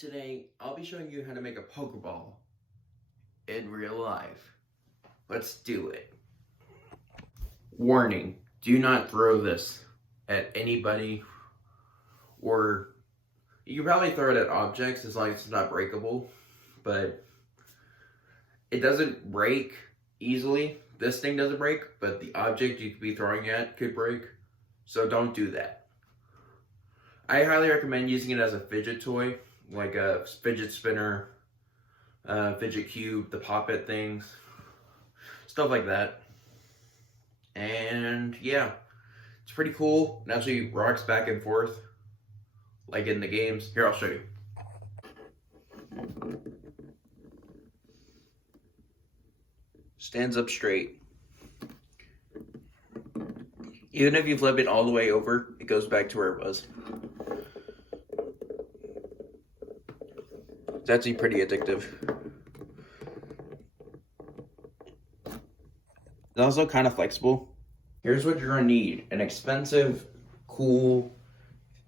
Today, I'll be showing you how to make a Pokeball in real life. Let's do it. Warning, do not throw this at anybody, or you can probably throw it at objects as long as it's not breakable, but it doesn't break easily. This thing doesn't break, but the object you could be throwing at could break, so don't do that. I highly recommend using it as a fidget toy, like a fidget spinner, fidget cube, the pop-it things, stuff like that. And yeah, it's pretty cool. It actually rocks back and forth, like in the games. Here, I'll show you. Stands up straight. Even if you flip it all the way over, it goes back to where it was. It's actually pretty addictive. It's also kind of flexible. Here's what you're gonna need: an expensive, cool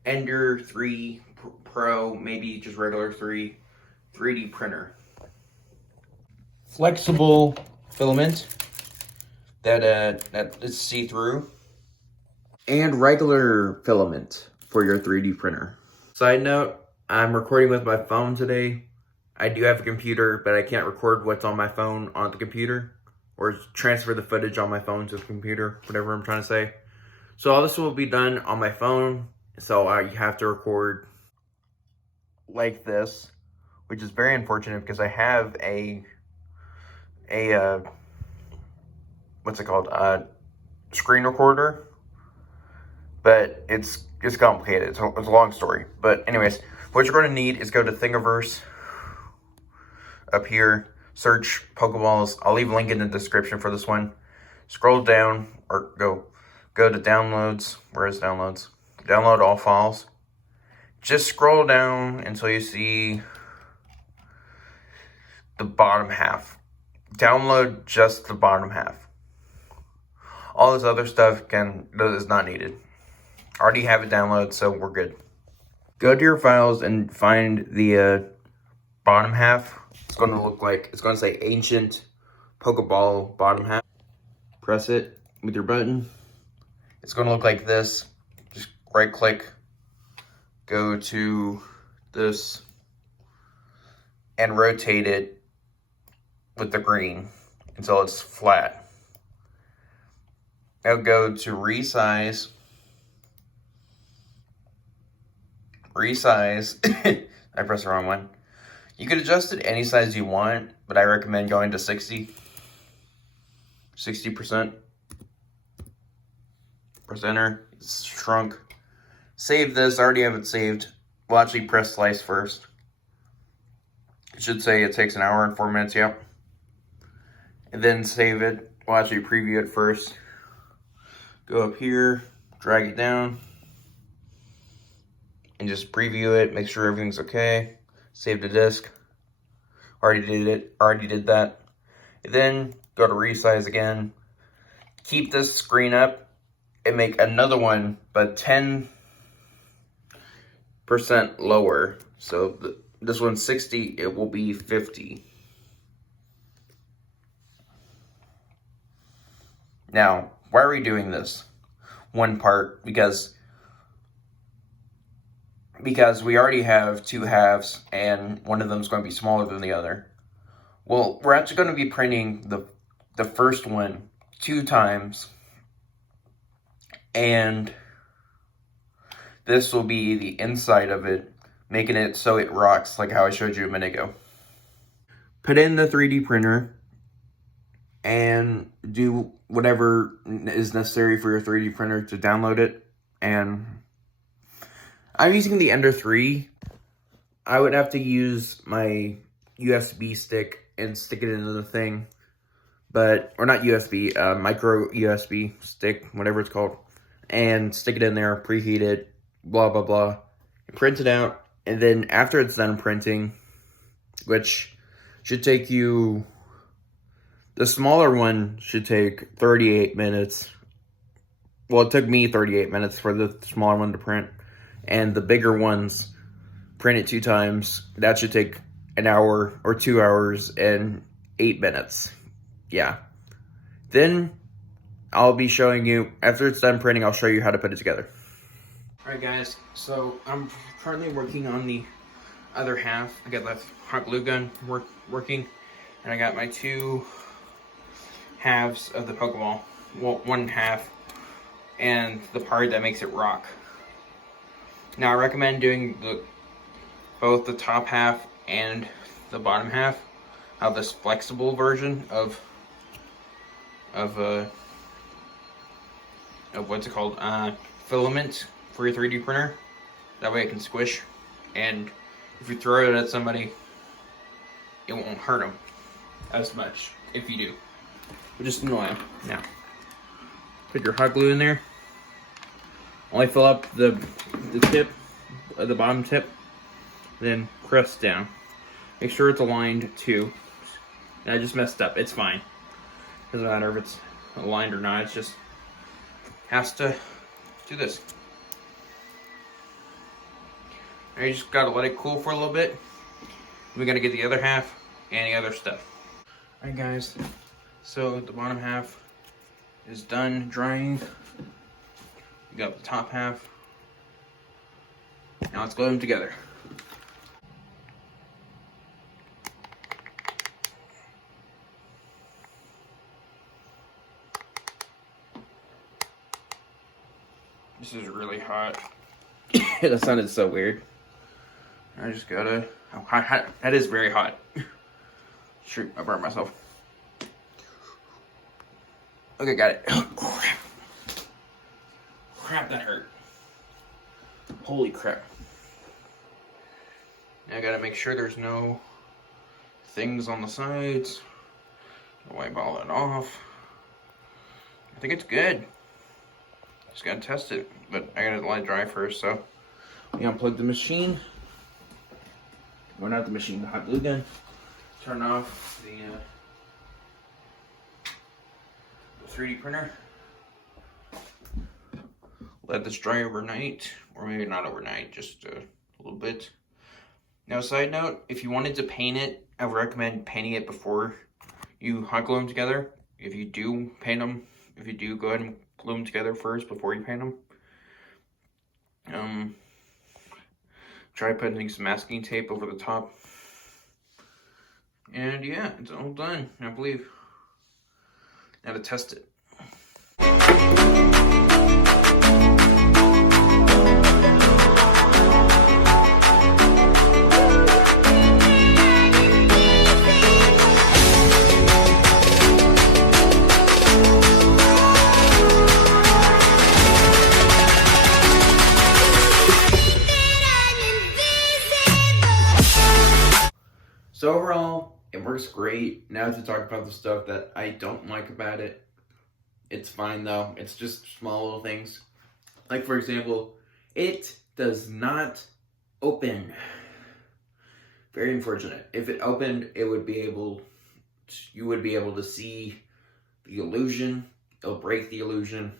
Ender 3 Pro, maybe just regular 3D printer. Flexible filament that is see-through, and regular filament for your 3D printer. Side note, I'm recording with my phone today. I do have a computer, but I can't record what's on my phone on the computer, or transfer the footage on my phone to the computer, whatever I'm trying to say. So all this will be done on my phone, so I have to record like this, which is very unfortunate because I have a what's it called? Screen recorder, but it's complicated. It's a long story. But anyways, what you're going to need is go to Thingiverse up here, search Pokeballs. I'll leave a link in the description for this one. Scroll down or go to downloads. Where is downloads? Download all files. Just scroll down until you see the bottom half. Download just the bottom half. All this other stuff is not needed. I already have it downloaded, so we're good. Go to your files and find the bottom half. It's going to say Ancient Pokeball bottom half. Press it with your button. It's going to look like this. Just right click, go to this, and rotate it with the green until it's flat. Now go to resize. I pressed the wrong one. You could adjust it any size you want, but I recommend going to 60%. Press enter. It's shrunk. Save this. I already have it saved. We'll actually press slice first. It should say it takes an hour and 4 minutes. Yep. And then save it. We'll actually preview it first. Go up here, drag it down, and just preview it. Make sure everything's okay. Save the disk. Already did that. And then go to resize again. Keep this screen up and make another one, but 10% lower. So this one's 60, it will be 50. Now, why are we doing this? One part, because we already have two halves, and one of them is going to be smaller than the other. Well, we're actually going to be printing the first one 2 times, and this will be the inside of it, making it so it rocks like how I showed you a minute ago. Put in the 3D printer and do whatever is necessary for your 3D printer to download it. And I'm using the Ender 3. I would have to use my USB stick and stick it into the thing. Or not USB, micro USB stick, whatever it's called. And stick it in there, preheat it, blah, blah, blah. And print it out. And then after it's done printing, which should take you... The smaller one should take 38 minutes. Well, it took me 38 minutes for the smaller one to print. And the bigger ones print it 2 times. That should take an hour or 2 hours and 8 minutes. Yeah. Then I'll be showing you, after it's done printing, I'll show you how to put it together. Alright guys, so I'm currently working on the other half. I got the hot glue gun working, and I got my 2 halves of the Pokeball. Well, 1 half, and the part that makes it rock. Now I recommend doing both the top half and the bottom half of this flexible version of what's it called? Filament for your 3D printer. That way it can squish, and if you throw it at somebody, it won't hurt them as much if you do. But just annoy them. Now, put your hot glue in there. Only fill up the tip, the bottom tip, then press down. Make sure it's aligned too. I just messed up. It's fine. Doesn't matter if it's aligned or not. It's just has to do this. Now you just gotta let it cool for a little bit. We gotta get the other half and the other stuff. Alright guys, so the bottom half is done drying. We got the top half. Now let's glue them together. This is really hot. That sounded so weird. I just gotta, oh, hot. That is very hot. Shoot, I burned myself. Okay, got it. Oh, crap. Crap, that hurt. Holy crap. Now I gotta make sure there's no things on the sides. Wipe all that off. I think it's good. Just gotta test it, but I gotta let it dry first, so we unplug the machine. Well, not the machine, the hot glue gun. Turn off the 3D printer. Let this dry overnight, or maybe not overnight, just a little bit. Now, side note, if you wanted to paint it, I would recommend painting it before you hot glue them together. If you do paint them, if you do go ahead and glue them together first before you paint them. Try putting some masking tape over the top. And yeah, it's all done, I believe. Now to test it. So overall, it works great. Now to talk about the stuff that I don't like about it. It's fine though. It's just small little things. Like for example, it does not open. Very unfortunate. If it opened, it would be able to, you would be able to see the illusion. It'll break the illusion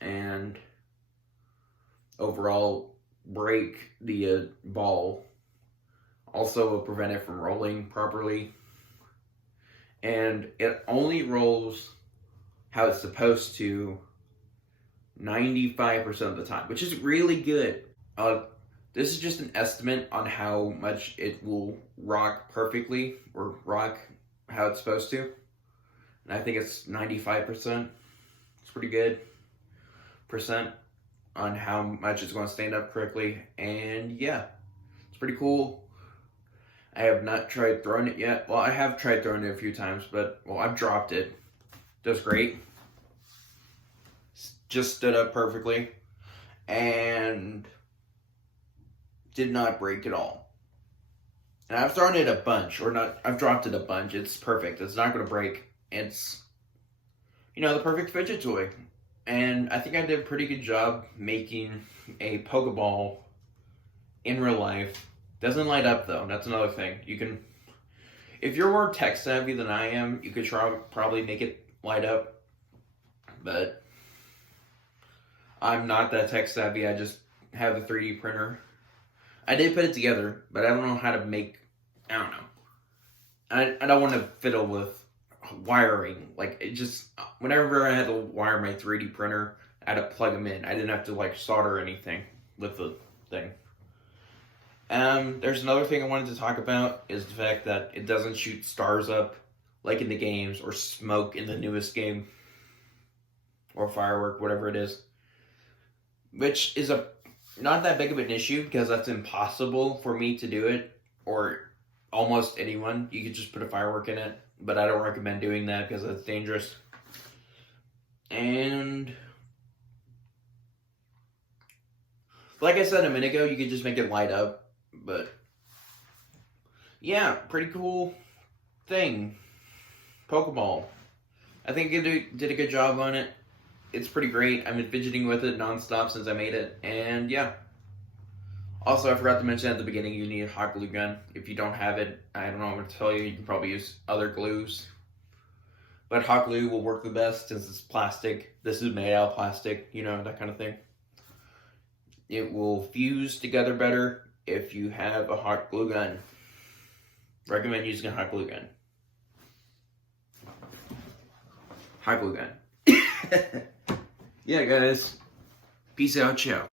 and overall break the ball. Also will prevent it from rolling properly. And it only rolls how it's supposed to 95% of the time, which is really good. This is just an estimate on how much it will rock perfectly, or rock how it's supposed to. And I think it's 95%. It's pretty good percent on how much it's going to stand up correctly. And yeah, it's pretty cool. I have not tried throwing it yet. Well, I have tried throwing it a few times, but, well, I've dropped it. Does great. Just stood up perfectly. And did not break at all. And I've thrown it a bunch, or not, I've dropped it a bunch. It's perfect. It's not going to break. It's, you know, the perfect fidget toy. And I think I did a pretty good job making a Pokeball in real life. Doesn't light up though, that's another thing. You can, if you're more tech savvy than I am, you could probably make it light up. But I'm not that tech savvy, I just have a 3D printer. I did put it together, but I don't know how to make, I don't know. I don't want to fiddle with wiring. Like, it just, whenever I had to wire my 3D printer, I had to plug them in. I didn't have to, like, solder anything with the thing. There's another thing I wanted to talk about, is the fact that it doesn't shoot stars up, like in the games, or smoke in the newest game, or firework, whatever it is. Which is not that big of an issue, because that's impossible for me to do it, or almost anyone. You could just put a firework in it, but I don't recommend doing that because that's dangerous. And like I said a minute ago, you could just make it light up, but yeah, pretty cool thing. Pokeball. I think it did a good job on it. It's pretty great. I've been fidgeting with it nonstop since I made it, and yeah. Also, I forgot to mention at the beginning, you need a hot glue gun. If you don't have it, I don't know what to tell you. You can probably use other glues. But hot glue will work the best since it's plastic. This is made out of plastic, you know, that kind of thing. It will fuse together better if you have a hot glue gun. Recommend using a hot glue gun. Hot glue gun. Yeah, guys. Peace out, ciao.